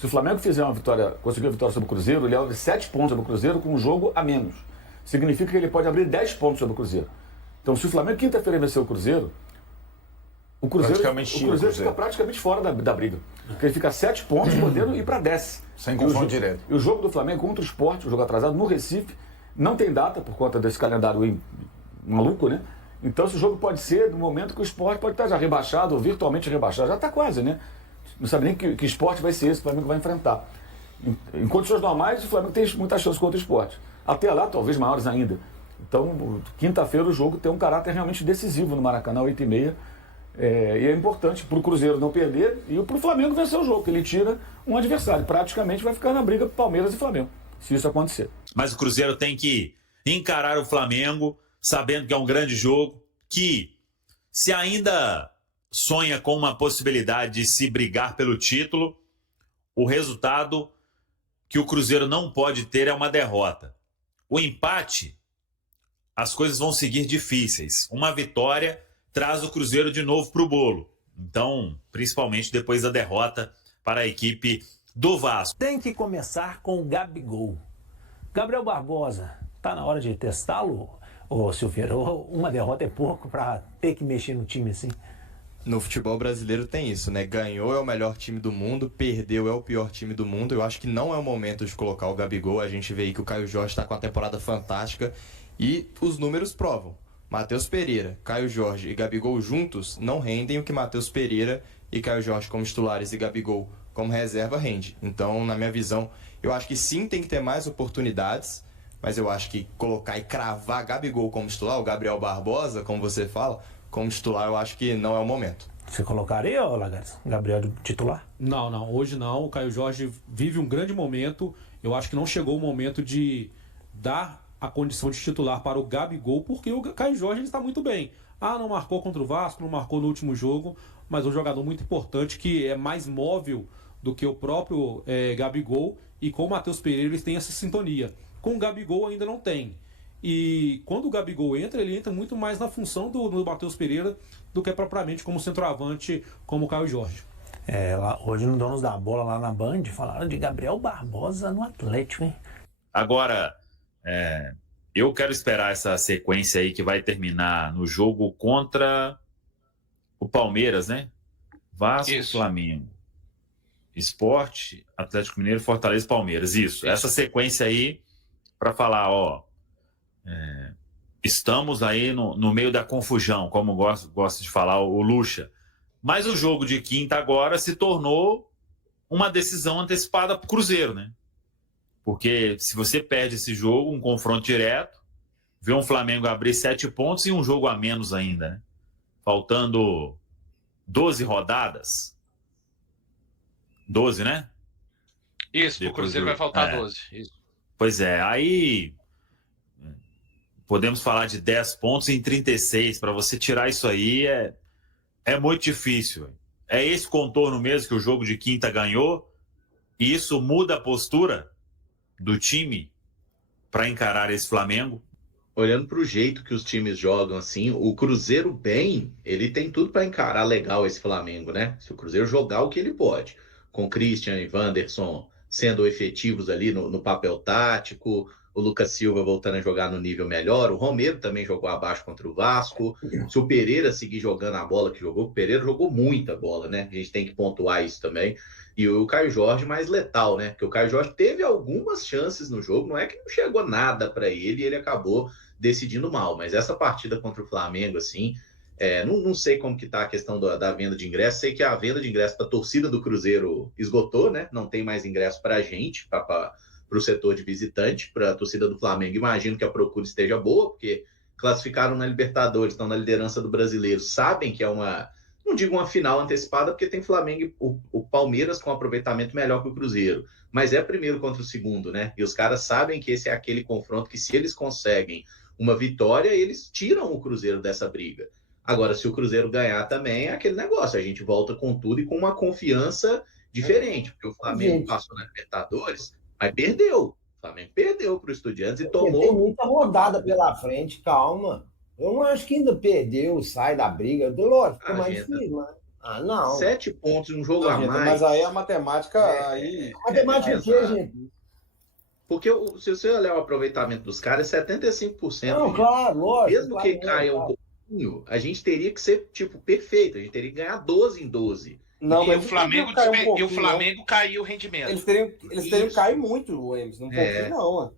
Se o Flamengo fizer uma vitória, conseguir uma vitória sobre o Cruzeiro, ele abre 7 pontos sobre o Cruzeiro com um jogo a menos. Significa que ele pode abrir 10 pontos sobre o Cruzeiro. Então, se o Flamengo quinta-feira vencer o Cruzeiro fica praticamente fora da briga. Porque ele fica 7 pontos, podendo ir para 10. Sem confronto direto. E o jogo do Flamengo contra o Sport, o jogo atrasado, no Recife, não tem data por conta desse calendário maluco, né? Então esse jogo pode ser no momento que o Sport pode estar já rebaixado, ou virtualmente rebaixado. Já está quase, né? Não sabe nem que esporte vai ser esse que o Flamengo vai enfrentar. Em condições normais, o Flamengo tem muita chance contra o Sport. Até lá, talvez maiores ainda. Então, quinta-feira o jogo tem um caráter realmente decisivo no Maracanã, 8h30. E é importante para o Cruzeiro não perder e para o Flamengo vencer o jogo, que ele tira um adversário. Praticamente vai ficar na briga Palmeiras e Flamengo, se isso acontecer. Mas o Cruzeiro tem que encarar o Flamengo, sabendo que é um grande jogo, que se ainda sonha com uma possibilidade de se brigar pelo título, o resultado que o Cruzeiro não pode ter é uma derrota. O empate, as coisas vão seguir difíceis. Uma vitória traz o Cruzeiro de novo para o bolo. Então, principalmente depois da derrota para a equipe do Vasco. Tem que começar com o Gabigol. Gabriel Barbosa, tá na hora de testá-lo, ô Silveira? Uma derrota é pouco para ter que mexer no time assim? No futebol brasileiro tem isso, né? Ganhou é o melhor time do mundo, perdeu é o pior time do mundo. Eu acho que não é o momento de colocar o Gabigol. A gente vê aí que o Caio Jorge está com uma temporada fantástica e os números provam. Matheus Pereira, Caio Jorge e Gabigol juntos não rendem o que Matheus Pereira e Caio Jorge como titulares e Gabigol como reserva rende. Então, na minha visão, eu acho que sim, tem que ter mais oportunidades, mas eu acho que colocar e cravar Gabigol como titular, o Gabriel Barbosa, como você fala, como titular, eu acho que não é o momento. Você colocaria, Lagares, Gabriel de titular? Não, hoje não. O Caio Jorge vive um grande momento. Eu acho que não chegou o momento de dar a condição de titular para o Gabigol, porque o Caio Jorge está muito bem. Não marcou contra o Vasco, não marcou no último jogo, mas um jogador muito importante que é mais móvel do que o próprio Gabigol, e com o Matheus Pereira eles têm essa sintonia. Com o Gabigol ainda não tem. E quando o Gabigol entra, ele entra muito mais na função do Matheus Pereira do que propriamente como centroavante, como o Caio Jorge. Hoje no Donos da Bola lá na Band falaram de Gabriel Barbosa no Atlético, hein? Agora, eu quero esperar essa sequência aí que vai terminar no jogo contra o Palmeiras, né? Vasco, isso. Flamengo, Sport, Atlético Mineiro, Fortaleza, Palmeiras. Isso. Essa sequência aí para falar, estamos aí no meio da confusão, como gosta de falar o Lucha. Mas o jogo de quinta agora se tornou uma decisão antecipada para o Cruzeiro, né? Porque se você perde esse jogo, um confronto direto, vê um Flamengo abrir 7 pontos e um jogo a menos ainda, né? Faltando 12 rodadas. 12, né? Isso, o Cruzeiro vai faltar 12. Isso. Pois é, aí podemos falar de 10 pontos em 36. Para você tirar isso aí é muito difícil. É esse contorno mesmo que o jogo de quinta ganhou, e isso muda a postura do time para encarar esse Flamengo? Olhando para o jeito que os times jogam assim, o Cruzeiro bem, ele tem tudo para encarar legal esse Flamengo, né? Se o Cruzeiro jogar o que ele pode, com Christian e Wanderson sendo efetivos ali no papel tático, o Lucas Silva voltando a jogar no nível melhor, o Romero também jogou abaixo contra o Vasco, se o Pereira seguir jogando a bola que jogou, o Pereira jogou muita bola, né? A gente tem que pontuar isso também. E o Caio Jorge mais letal, né? Porque o Caio Jorge teve algumas chances no jogo, não é que não chegou nada para ele e ele acabou decidindo mal, mas essa partida contra o Flamengo, assim, não sei como que tá a questão da venda de ingresso, sei que a venda de ingresso para a torcida do Cruzeiro esgotou, né? Não tem mais ingresso para a gente, para o setor de visitante, para a torcida do Flamengo. Imagino que a procura esteja boa, porque classificaram na Libertadores, estão na liderança do Brasileiro, sabem que é não digo uma final antecipada, porque tem Flamengo e o Palmeiras com aproveitamento melhor que o Cruzeiro, mas é primeiro contra o segundo, né? E os caras sabem que esse é aquele confronto que, se eles conseguem uma vitória, eles tiram o Cruzeiro dessa briga. Agora, se o Cruzeiro ganhar também, é aquele negócio, a gente volta com tudo e com uma confiança diferente, porque o Flamengo passou na Libertadores, mas perdeu. O Flamengo perdeu para o Estudiantes e tomou... Tem muita rodada pela frente, calma. Eu não acho que ainda perdeu, sai da briga. Lógico, fica mais difícil, mas Ah, não. 7 pontos em um jogo a Gente, mais. mas aí a matemática... aí... Matemática o quê, gente? Porque se você olhar o aproveitamento dos caras, é 75%. Não, gente. claro, lógico. Mesmo claro, que caia um pouquinho, a gente teria que ser, tipo, perfeito. A gente teria que ganhar 12 em 12. Não, E mas o Flamengo, caiu o rendimento. Eles teriam que cair muito, o Emerson. Um pouquinho não, mano.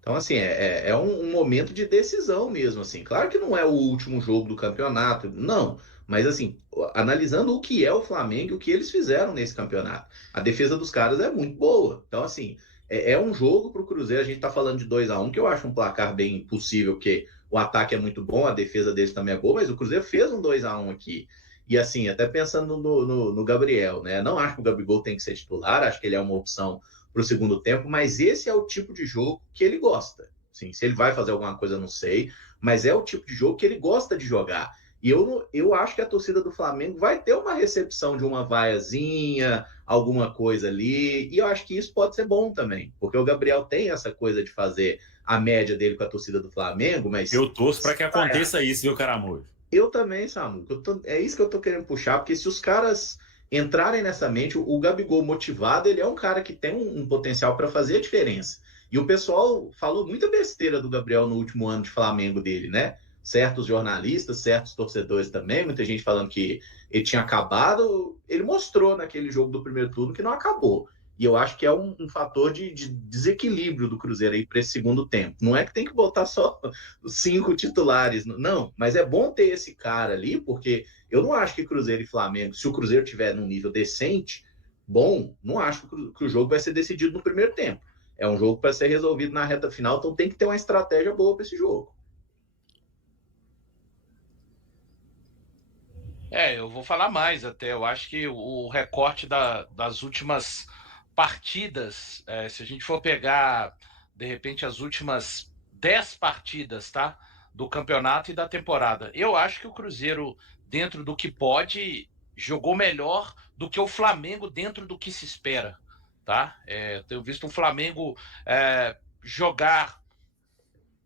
Então, assim, é um momento de decisão mesmo, assim. Claro que não é o último jogo do campeonato, não. Mas, assim, analisando o que é o Flamengo e o que eles fizeram nesse campeonato. A defesa dos caras é muito boa. Então, assim, é um jogo para o Cruzeiro. A gente tá falando de 2-1, que eu acho um placar bem possível, porque o ataque é muito bom, a defesa deles também é boa, mas o Cruzeiro fez um 2-1 aqui. E, assim, até pensando no Gabriel, né? Não acho que o Gabigol tem que ser titular, acho que ele é uma opção para o segundo tempo, mas esse é o tipo de jogo que ele gosta. Sim, se ele vai fazer alguma coisa, eu não sei, mas é o tipo de jogo que ele gosta de jogar. E eu acho que a torcida do Flamengo vai ter uma recepção de uma vaiazinha, alguma coisa ali, e eu acho que isso pode ser bom também, porque o Gabriel tem essa coisa de fazer a média dele com a torcida do Flamengo, mas... Eu torço para que aconteça isso, viu, Caramujo? Eu também, Samu. É isso que eu tô querendo puxar, porque se os caras entrarem nessa mente, o Gabigol motivado, ele é um cara que tem um potencial para fazer a diferença. E o pessoal falou muita besteira do Gabriel no último ano de Flamengo dele, né? Certos jornalistas, certos torcedores também, muita gente falando que ele tinha acabado. Ele mostrou naquele jogo do primeiro turno que não acabou. E eu acho que é um fator de desequilíbrio do Cruzeiro aí para esse segundo tempo. Não é que tem que botar só 5 titulares, não. Mas é bom ter esse cara ali, porque eu não acho que Cruzeiro e Flamengo, se o Cruzeiro tiver num nível decente, bom, não acho que o jogo vai ser decidido no primeiro tempo. É um jogo para ser resolvido na reta final, então tem que ter uma estratégia boa para esse jogo. Eu vou falar mais até. Eu acho que o recorte das últimas partidas, se a gente for pegar, de repente, as últimas 10 partidas, tá? Do campeonato e da temporada. Eu acho que o Cruzeiro, dentro do que pode, jogou melhor do que o Flamengo dentro do que se espera, tá? Tenho visto o Flamengo jogar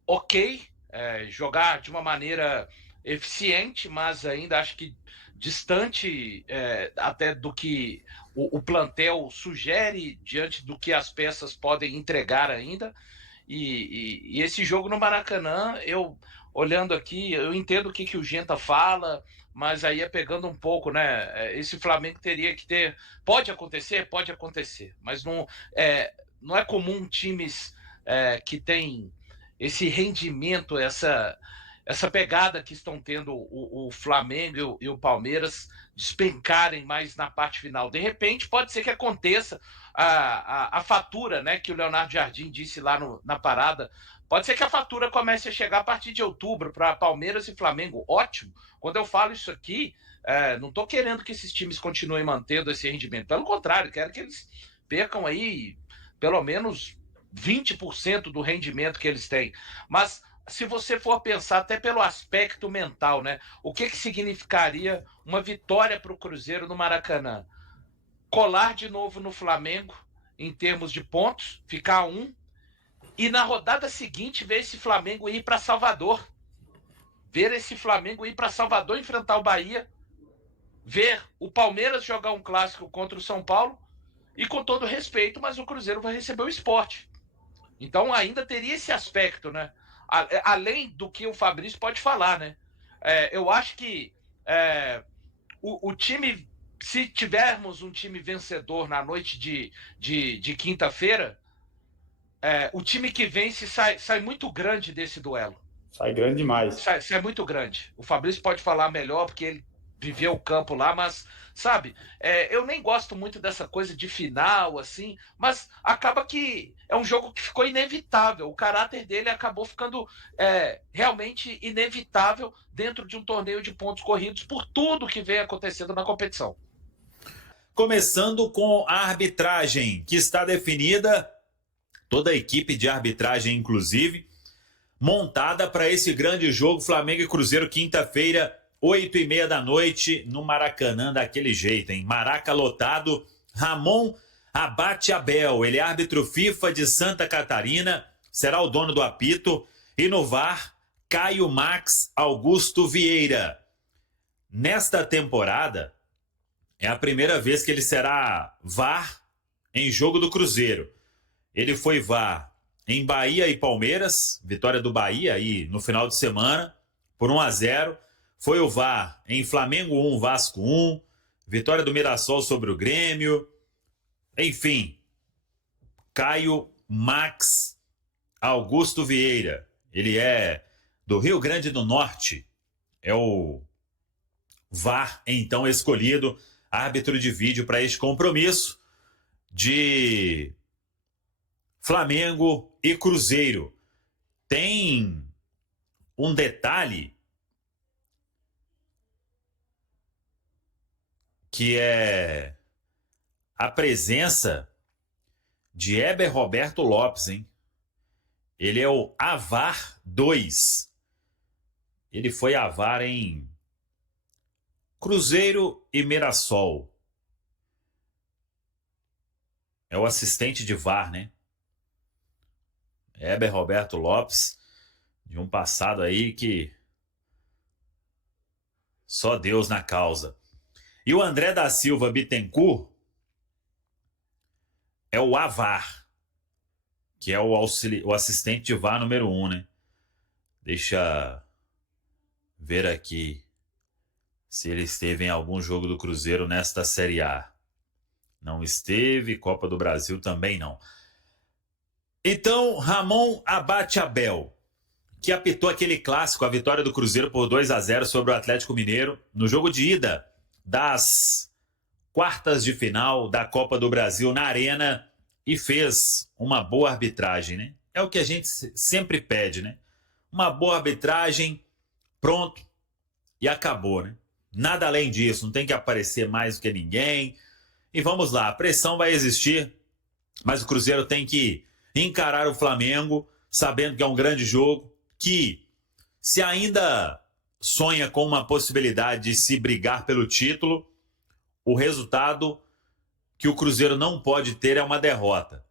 ok, jogar de uma maneira eficiente, mas ainda acho que distante até do que o plantel sugere, diante do que as peças podem entregar ainda. E esse jogo no Maracanã, eu olhando aqui, eu entendo o que o Genta fala, mas aí pegando um pouco, né? Esse Flamengo teria que ter. Pode acontecer, mas não é comum times que têm esse rendimento, essa pegada que estão tendo o Flamengo e o Palmeiras despencarem mais na parte final. De repente, pode ser que aconteça a fatura, né, que o Leonardo Jardim disse lá na parada. Pode ser que a fatura comece a chegar a partir de outubro para Palmeiras e Flamengo. Ótimo. Quando eu falo isso aqui, não estou querendo que esses times continuem mantendo esse rendimento. Pelo contrário, quero que eles percam aí pelo menos 20% do rendimento que eles têm. Mas se você for pensar até pelo aspecto mental, né? O que significaria uma vitória para o Cruzeiro no Maracanã? Colar de novo no Flamengo em termos de pontos, ficar a 1, e na rodada seguinte ver esse Flamengo ir para Salvador. Ver esse Flamengo ir para Salvador enfrentar o Bahia. Ver o Palmeiras jogar um clássico contra o São Paulo. E com todo respeito, mas o Cruzeiro vai receber o Sport. Então ainda teria esse aspecto, né? Além do que o Fabrício pode falar, né? Eu acho que o time, se tivermos um time vencedor na noite de quinta-feira, o time que vence sai muito grande desse duelo. Sai grande demais. Sai muito grande. O Fabrício pode falar melhor, porque ele viveu o campo lá, mas, sabe, eu nem gosto muito dessa coisa de final, assim, mas acaba que é um jogo que ficou inevitável. O caráter dele acabou ficando realmente inevitável dentro de um torneio de pontos corridos por tudo que vem acontecendo na competição. Começando com a arbitragem, que está definida, toda a equipe de arbitragem, inclusive, montada para esse grande jogo Flamengo e Cruzeiro, quinta-feira, 8h30 da noite, no Maracanã, daquele jeito, hein? Maraca lotado. Ramon Abate Abel, ele é árbitro FIFA de Santa Catarina, será o dono do apito. E no VAR, Caio Max Augusto Vieira. Nesta temporada, É a primeira vez que ele será VAR em jogo do Cruzeiro. Ele foi VAR em Bahia e Palmeiras, vitória do Bahia aí no final de semana, por 1-0. Foi o VAR em Flamengo 1, Vasco 1, vitória do Mirassol sobre o Grêmio. Enfim, Caio Max Augusto Vieira, ele é do Rio Grande do Norte, é o VAR então escolhido, árbitro de vídeo para este compromisso de Flamengo e Cruzeiro. Tem um detalhe que é a presença de Heber Roberto Lopes, hein? Ele é o AVAR 2. Ele foi AVAR em Cruzeiro e Mirassol. É o assistente de VAR, né? Heber Roberto Lopes, de um passado aí que só Deus na causa. E o André da Silva Bittencourt é o AVAR, que é o assistente de VAR número 1, né? Deixa ver aqui se ele esteve em algum jogo do Cruzeiro nesta Série A. Não esteve, Copa do Brasil também não. Então, Ramon Abate Abel, que apitou aquele clássico, a vitória do Cruzeiro por 2-0 sobre o Atlético Mineiro, no jogo de ida das quartas de final da Copa do Brasil na Arena, e fez uma boa arbitragem, né? É o que a gente sempre pede, né? Uma boa arbitragem, pronto, e acabou, né? Nada além disso, não tem que aparecer mais do que ninguém. E vamos lá, a pressão vai existir, mas o Cruzeiro tem que encarar o Flamengo, sabendo que é um grande jogo, que se ainda sonha com uma possibilidade de se brigar pelo título, o resultado que o Cruzeiro não pode ter é uma derrota.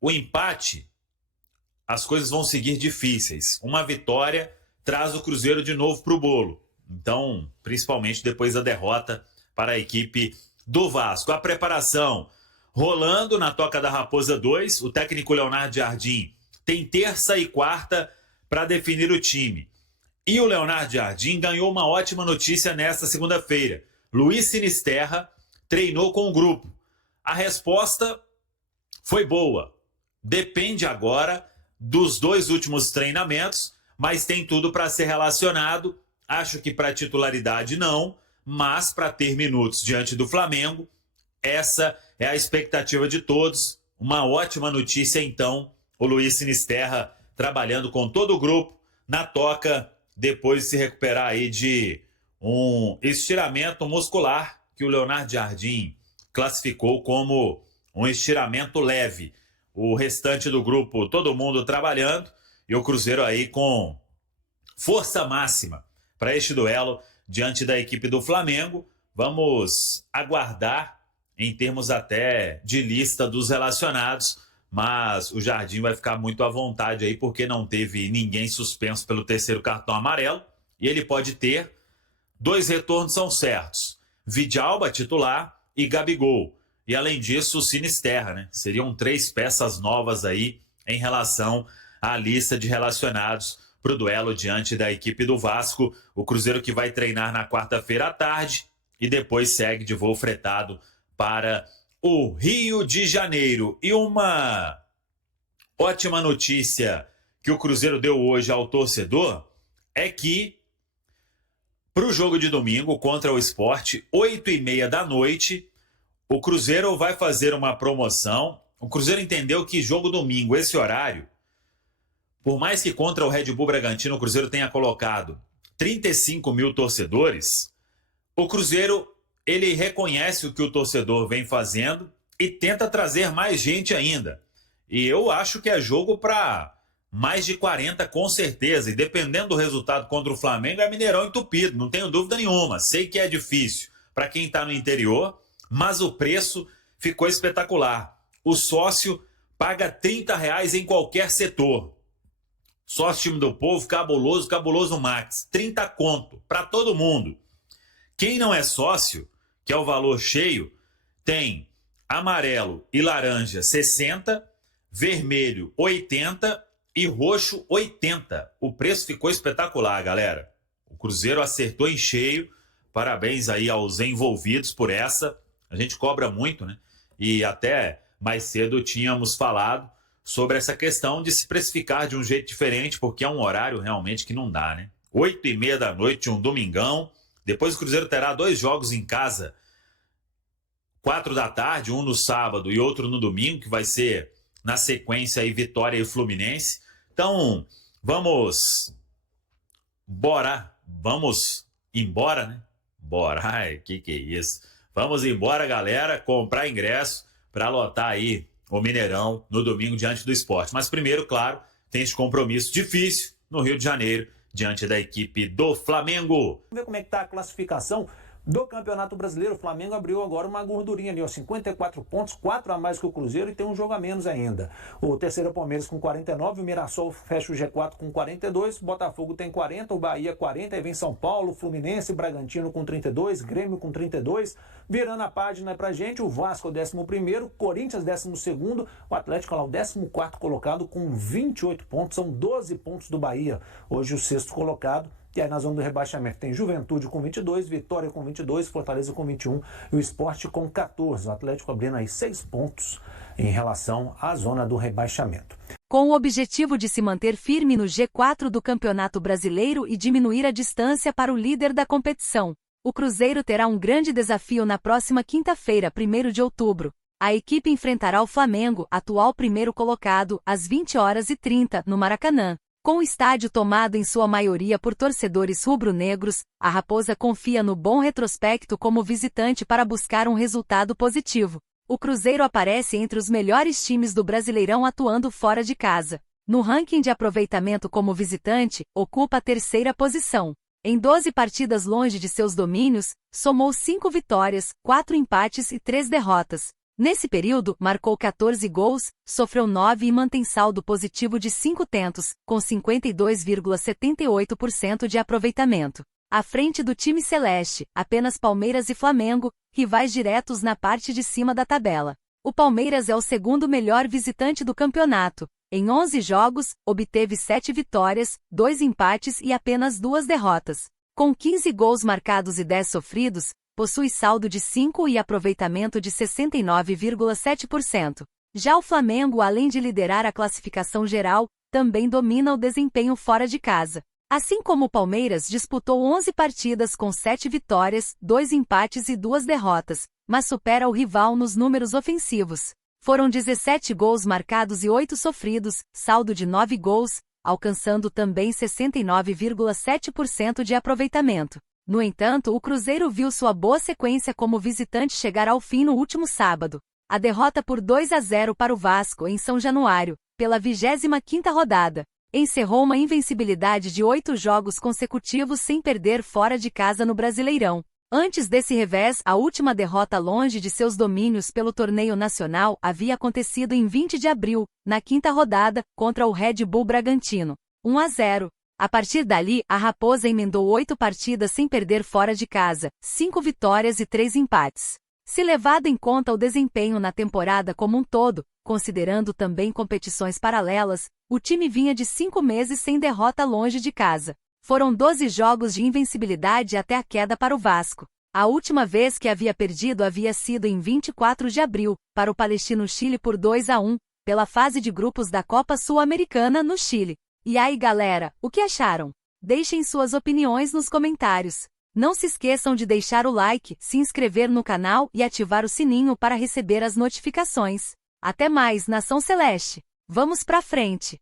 O empate, as coisas vão seguir difíceis. Uma vitória traz o Cruzeiro de novo para o bolo. Então, principalmente depois da derrota para a equipe do Vasco. A preparação rolando na Toca da Raposa 2. O técnico Leonardo Jardim tem terça e quarta para definir o time. E o Leonardo Jardim ganhou uma ótima notícia nesta segunda-feira. Luiz Sinisterra treinou com o grupo. A resposta foi boa. Depende agora dos 2 últimos treinamentos, mas tem tudo para ser relacionado. Acho que para titularidade não, mas para ter minutos diante do Flamengo, essa é a expectativa de todos. Uma ótima notícia, então, o Luiz Sinisterra trabalhando com todo o grupo na Toca, depois de se recuperar aí de um estiramento muscular que o Leonardo Jardim classificou como um estiramento leve. O restante do grupo, todo mundo trabalhando, e o Cruzeiro aí com força máxima para este duelo diante da equipe do Flamengo. Vamos aguardar em termos até de lista dos relacionados, mas o Jardim vai ficar muito à vontade aí porque não teve ninguém suspenso pelo 3º cartão amarelo, e ele pode ter 2 retornos são certos: Vidalba, titular, e Gabigol. E além disso, o Sinisterra, né? Seriam 3 peças novas aí em relação à lista de relacionados para o duelo diante da equipe do Vasco. O Cruzeiro que vai treinar na quarta-feira à tarde e depois segue de voo fretado para o Rio de Janeiro. E uma ótima notícia que o Cruzeiro deu hoje ao torcedor é que para o jogo de domingo contra o Sport, 8h30 da noite, o Cruzeiro vai fazer uma promoção. O Cruzeiro entendeu que jogo domingo, esse horário, por mais que contra o Red Bull Bragantino o Cruzeiro tenha colocado 35 mil torcedores, o Cruzeiro ele reconhece o que o torcedor vem fazendo e tenta trazer mais gente ainda. E eu acho que é jogo para mais de 40 com certeza, e dependendo do resultado contra o Flamengo é Mineirão entupido, não tenho dúvida nenhuma. Sei que é difícil para quem está no interior, mas o preço ficou espetacular. O sócio paga R$30 em qualquer setor. Sócio time do povo, cabuloso Max, 30 conto para todo mundo. Quem não é sócio, que é o valor cheio, tem amarelo e laranja 60, vermelho 80 e roxo 80. O preço ficou espetacular, galera. O Cruzeiro acertou em cheio. Parabéns aí aos envolvidos por essa. A gente cobra muito, né? E até mais cedo tínhamos falado sobre essa questão de se precificar de um jeito diferente, porque é um horário realmente que não dá, né? 8h30 da noite, um domingão. Depois o Cruzeiro terá 2 jogos em casa, 4 da tarde, um no sábado e outro no domingo, que vai ser na sequência aí Vitória e Fluminense. Então, vamos embora, né? Bora, ai, que é isso? Vamos embora, galera, comprar ingresso para lotar aí o Mineirão no domingo diante do Sport. Mas primeiro, claro, tem esse compromisso difícil no Rio de Janeiro, diante da equipe do Flamengo. Vamos ver como é que tá a classificação do Campeonato Brasileiro. O Flamengo abriu agora uma gordurinha ali, ó, 54 pontos, 4 a mais que o Cruzeiro e tem um jogo a menos ainda. O terceiro é o Palmeiras com 49, o Mirassol fecha o G4 com 42, o Botafogo tem 40, o Bahia 40, aí vem São Paulo, Fluminense, Bragantino com 32, Grêmio com 32, virando a página pra gente, o Vasco 11º, Corinthians 12º, o Atlético lá o 14º colocado com 28 pontos, são 12 pontos do Bahia, hoje o 6º colocado. E aí na zona do rebaixamento tem Juventude com 22, Vitória com 22, Fortaleza com 21 e o Sport com 14. O Atlético abrindo aí 6 pontos em relação à zona do rebaixamento. Com o objetivo de se manter firme no G4 do Campeonato Brasileiro e diminuir a distância para o líder da competição, o Cruzeiro terá um grande desafio na próxima quinta-feira, 1º de outubro. A equipe enfrentará o Flamengo, atual primeiro colocado, às 20h30 no Maracanã. Com o estádio tomado em sua maioria por torcedores rubro-negros, a Raposa confia no bom retrospecto como visitante para buscar um resultado positivo. O Cruzeiro aparece entre os melhores times do Brasileirão atuando fora de casa. No ranking de aproveitamento como visitante, ocupa a 3ª posição. Em 12 partidas longe de seus domínios, somou 5 vitórias, 4 empates e 3 derrotas. Nesse período, marcou 14 gols, sofreu 9 e mantém saldo positivo de 5 tentos, com 52,78% de aproveitamento. À frente do time celeste, apenas Palmeiras e Flamengo, rivais diretos na parte de cima da tabela. O Palmeiras é o 2º melhor visitante do campeonato. Em 11 jogos, obteve 7 vitórias, 2 empates e apenas 2 derrotas. Com 15 gols marcados e 10 sofridos, possui saldo de 5 e aproveitamento de 69,7%. Já o Flamengo, além de liderar a classificação geral, também domina o desempenho fora de casa. Assim como o Palmeiras disputou 11 partidas com 7 vitórias, 2 empates e 2 derrotas, mas supera o rival nos números ofensivos. Foram 17 gols marcados e 8 sofridos, saldo de 9 gols, alcançando também 69,7% de aproveitamento. No entanto, o Cruzeiro viu sua boa sequência como visitante chegar ao fim no último sábado. A derrota por 2-0 para o Vasco em São Januário, pela 25ª rodada, encerrou uma invencibilidade de 8 jogos consecutivos sem perder fora de casa no Brasileirão. Antes desse revés, a última derrota longe de seus domínios pelo torneio nacional havia acontecido em 20 de abril, na 5ª rodada, contra o Red Bull Bragantino, 1-0. A partir dali, a Raposa emendou 8 partidas sem perder fora de casa, 5 vitórias e 3 empates. Se levado em conta o desempenho na temporada como um todo, considerando também competições paralelas, o time vinha de 5 meses sem derrota longe de casa. Foram 12 jogos de invencibilidade até a queda para o Vasco. A última vez que havia perdido havia sido em 24 de abril, para o Palestino Chile por 2-1, pela fase de grupos da Copa Sul-Americana no Chile. E aí, galera, o que acharam? Deixem suas opiniões nos comentários. Não se esqueçam de deixar o like, se inscrever no canal e ativar o sininho para receber as notificações. Até mais, Nação Celeste! Vamos pra frente!